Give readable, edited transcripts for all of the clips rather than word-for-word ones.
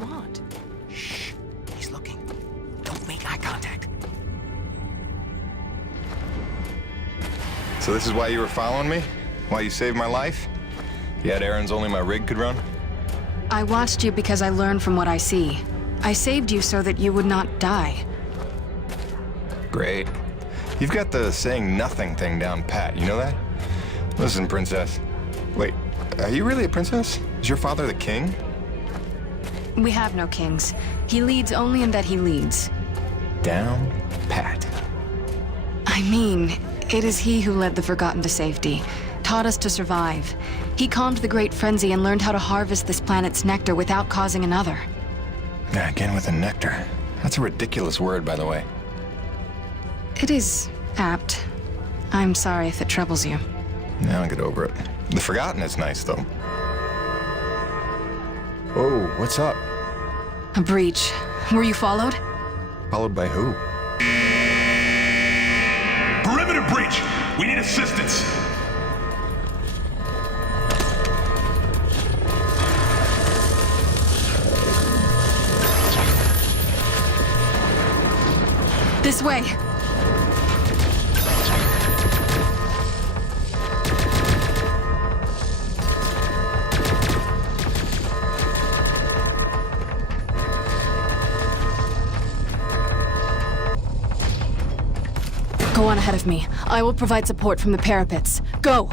want? Shh. He's looking. Don't make eye contact. So this is why you were following me? Why you saved my life? You had errands only my rig could run? I watched you because I learned from what I see. I saved you so that you would not die. Great. You've got the saying nothing thing down pat, you know that? Listen, princess. Wait, are you really a princess? Is your father the king? We have no kings. He leads only in that he leads. Down pat. I mean, it is he who led the Forgotten to safety, taught us to survive. He calmed the Great Frenzy and learned how to harvest this planet's nectar without causing another. Yeah, again with the nectar. That's a ridiculous word, by the way. It is apt. I'm sorry if it troubles you. Now I'll get over it. The Forgotten is nice, though. Whoa, what's up? A breach. Were you followed? Followed by who? Perimeter breach! We need assistance! This way. Go on ahead of me. I will provide support from the parapets. Go!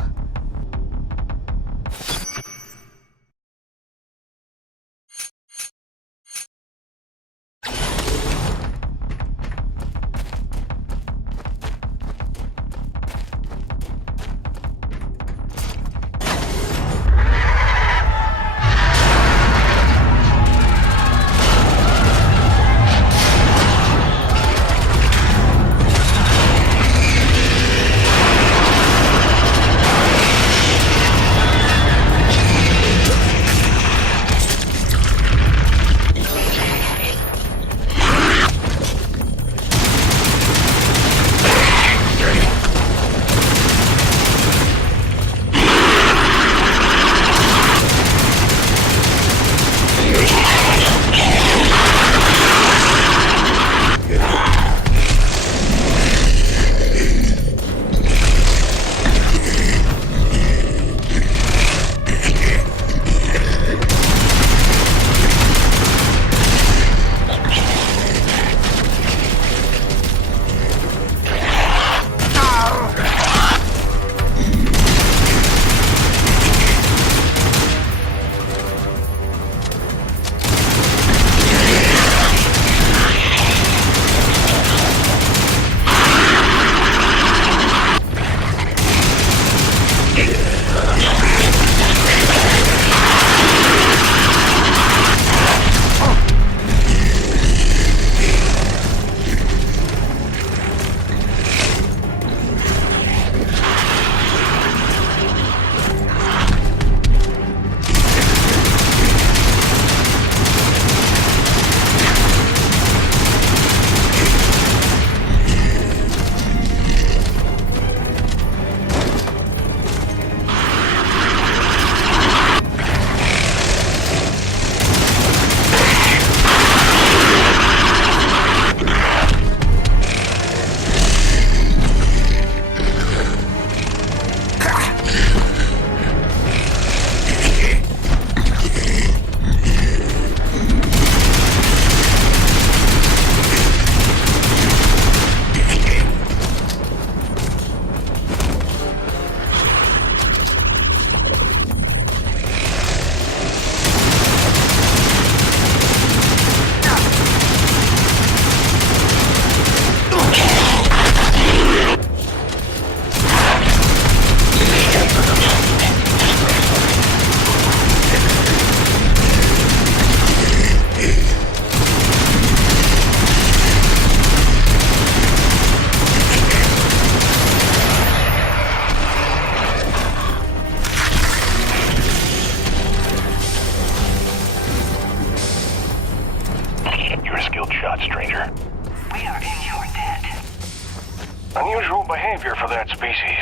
Unusual behavior for that species.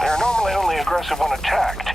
They're normally only aggressive when attacked.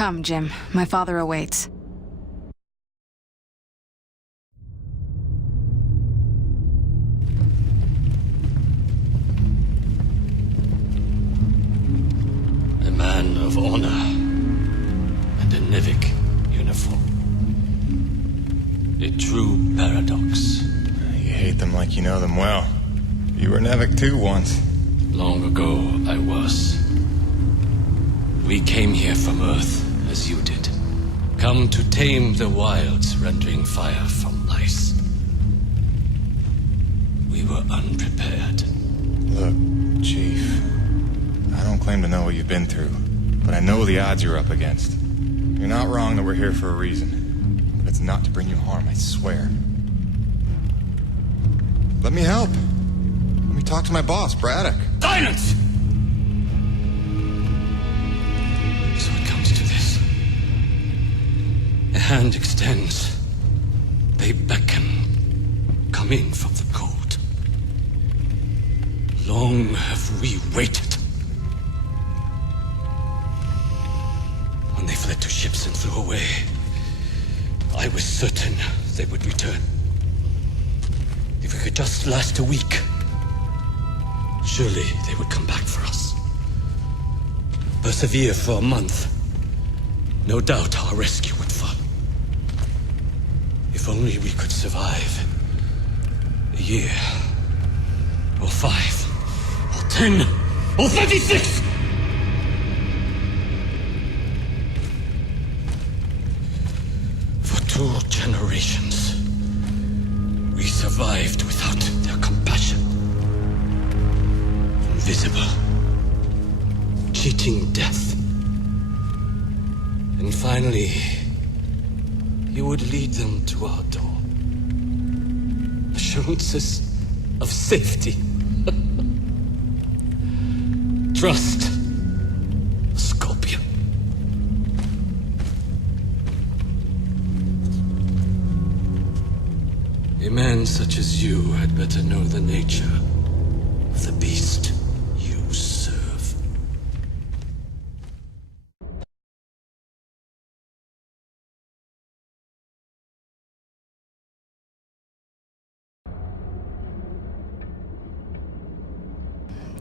Come, Jim. My father awaits. A man of honor and a NEVEC uniform. A true paradox. You hate them like you know them well. You were NEVEC too once. Long ago, I was. We came here from Earth, as you did. Come to tame the wilds, rendering fire from ice. We were unprepared. Look, Chief, I don't claim to know what you've been through, but I know the odds you're up against. You're not wrong that we're here for a reason, but it's not to bring you harm, I swear. Let me help. Let me talk to my boss, Braddock. Silence! So it comes to this. A hand extends. They beckon. Come in from the cold. Long have we waited. When they fled to ships and flew away, I was certain they would return. If we could just last a week, surely they would come back for us. Persevere for a month. No doubt our rescue would follow. If only we could survive a year, or 5, or 10, or 36! For 2 generations, we survived without their compassion. Invisible, cheating death. And finally, you would lead them to our door. Assurances of safety. Trust. Scorpion. A man such as you had better know the nature of the beast you serve.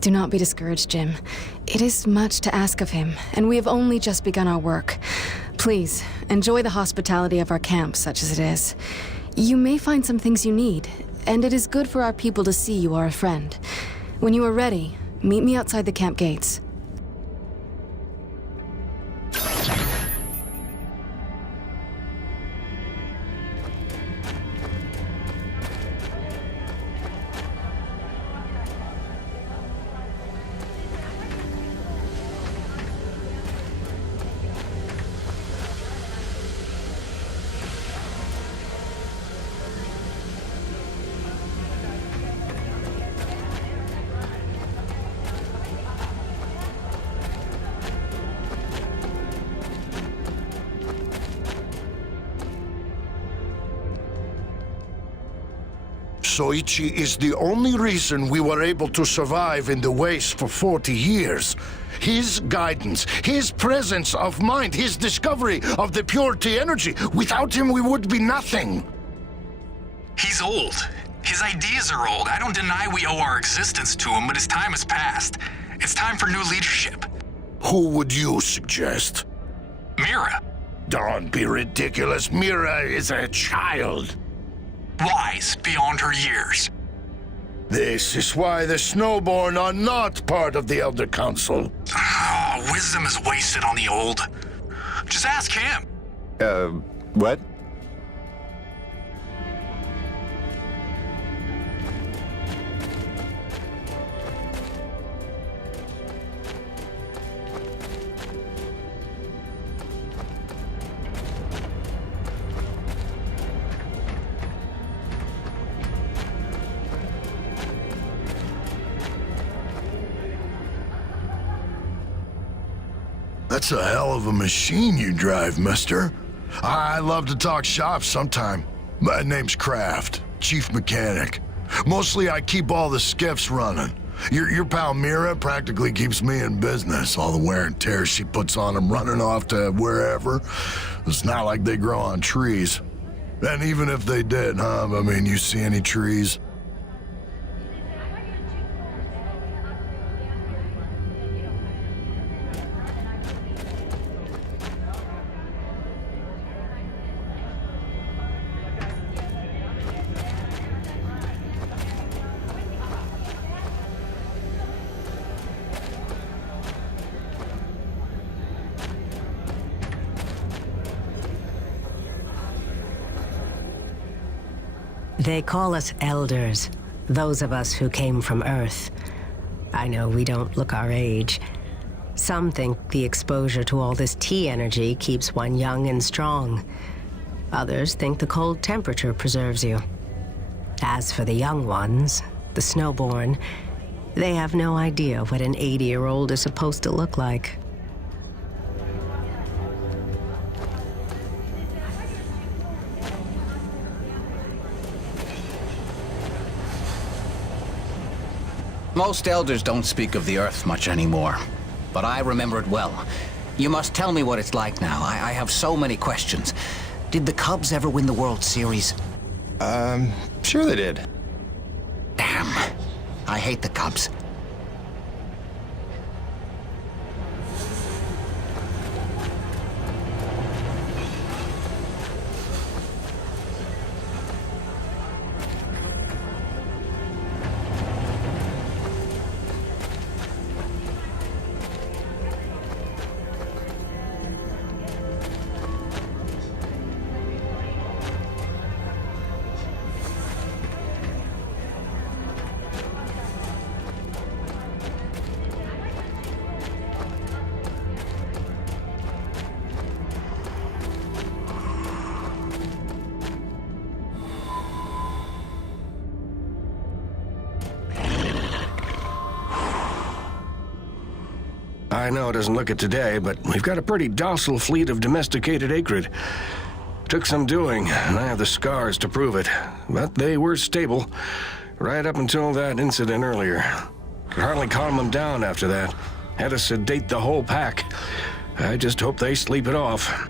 Do not be discouraged, Jim. It is much to ask of him, and we have only just begun our work. Please, enjoy the hospitality of our camp, such as it is. You may find some things you need, and it is good for our people to see you are a friend. When you are ready, meet me outside the camp gates. Soichi is the only reason we were able to survive in the waste for 40 years. His guidance, his presence of mind, his discovery of the purity energy. Without him, we would be nothing. He's old. His ideas are old. I don't deny we owe our existence to him, but his time has passed. It's time for new leadership. Who would you suggest? Mira. Don't be ridiculous. Mira is a child. Wise beyond her years. This is why the Snowborn are not part of the Elder Council. Oh, wisdom is wasted on the old. Just ask him. What? That's a hell of a machine you drive, mister. I love to talk shop sometime. My name's Kraft, chief mechanic. Mostly I keep all the skiffs running. Your pal Mira practically keeps me in business. All the wear and tear she puts on them running off to wherever. It's not like they grow on trees. And even if they did, huh? I mean, you see any trees? They call us elders, those of us who came from Earth. I know we don't look our age. Some think the exposure to all this T energy keeps one young and strong. Others think the cold temperature preserves you. As for the young ones, the snowborn, they have no idea what an 80-year-old is supposed to look like. Most elders don't speak of the Earth much anymore, but I remember it well. You must tell me what it's like now. I have so many questions. Did the Cubs ever win the World Series? Sure they did. Damn. I hate the Cubs. I know it doesn't look it today, but we've got a pretty docile fleet of domesticated acrid. Took some doing, and I have the scars to prove it. But they were stable, right up until that incident earlier. Could hardly calm them down after that. Had to sedate the whole pack. I just hope they sleep it off.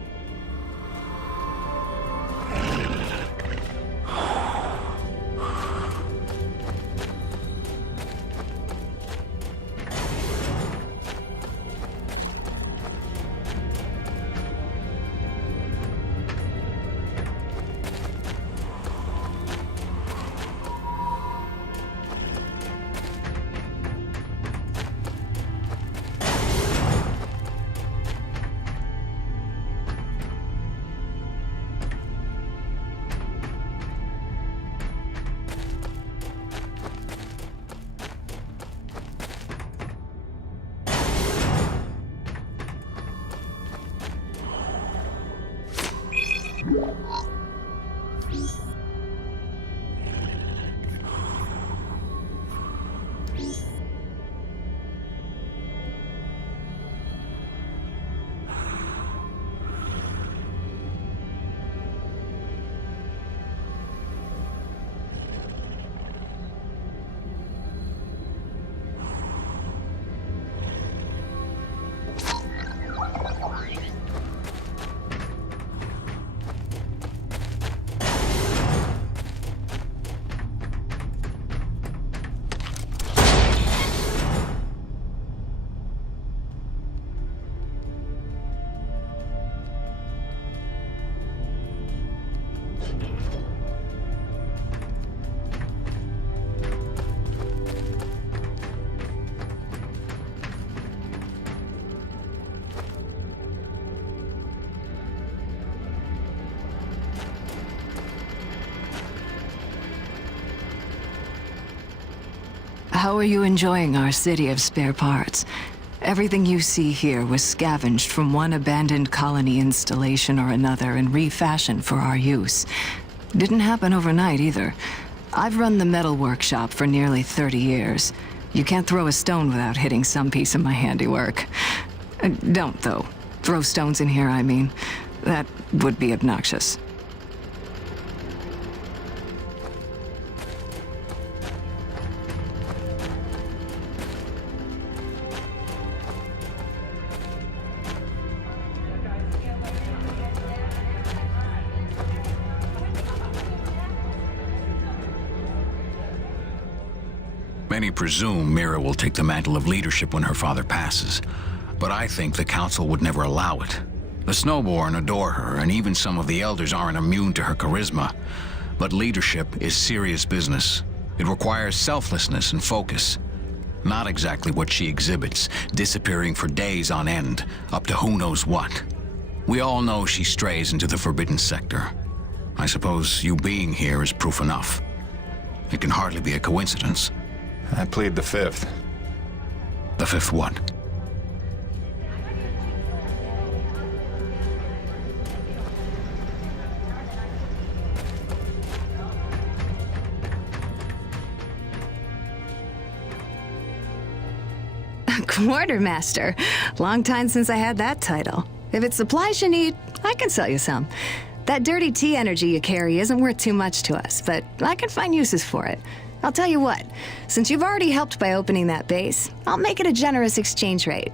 How are you enjoying our city of spare parts? Everything you see here was scavenged from one abandoned colony installation or another and refashioned for our use. Didn't happen overnight either. I've run the metal workshop for nearly 30 years. You can't throw a stone without hitting some piece of my handiwork. Don't, though. Throw stones in here, I mean. That would be obnoxious. Many presume Mira will take the mantle of leadership when her father passes, but I think the Council would never allow it. The Snowborn adore her, and even some of the Elders aren't immune to her charisma. But leadership is serious business. It requires selflessness and focus. Not exactly what she exhibits, disappearing for days on end, up to who knows what. We all know she strays into the Forbidden Sector. I suppose you being here is proof enough. It can hardly be a coincidence. I plead the fifth. The fifth what? Quartermaster. Long time since I had that title. If it's supplies you need, I can sell you some. That dirty tea energy you carry isn't worth too much to us, but I can find uses for it. I'll tell you what, since you've already helped by opening that base, I'll make it a generous exchange rate.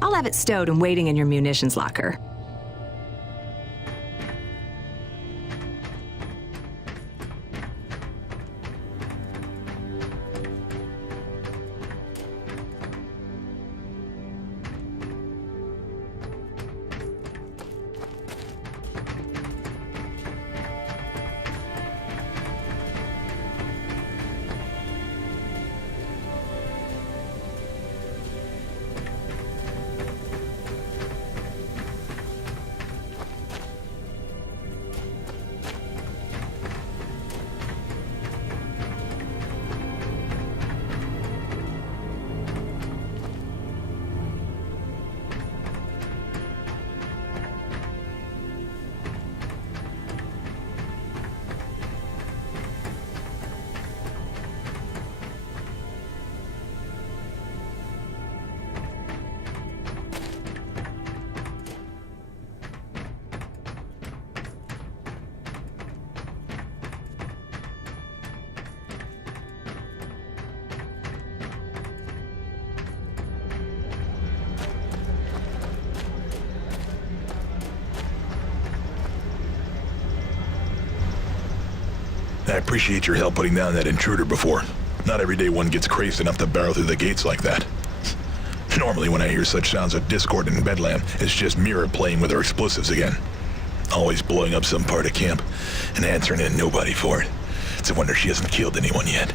I'll have it stowed and waiting in your munitions locker. I appreciate your help putting down that intruder before. Not every day one gets crazed enough to barrel through the gates like that. Normally when I hear such sounds of discord in Bedlam, it's just Mira playing with her explosives again. Always blowing up some part of camp and answering in nobody for it. It's a wonder she hasn't killed anyone yet.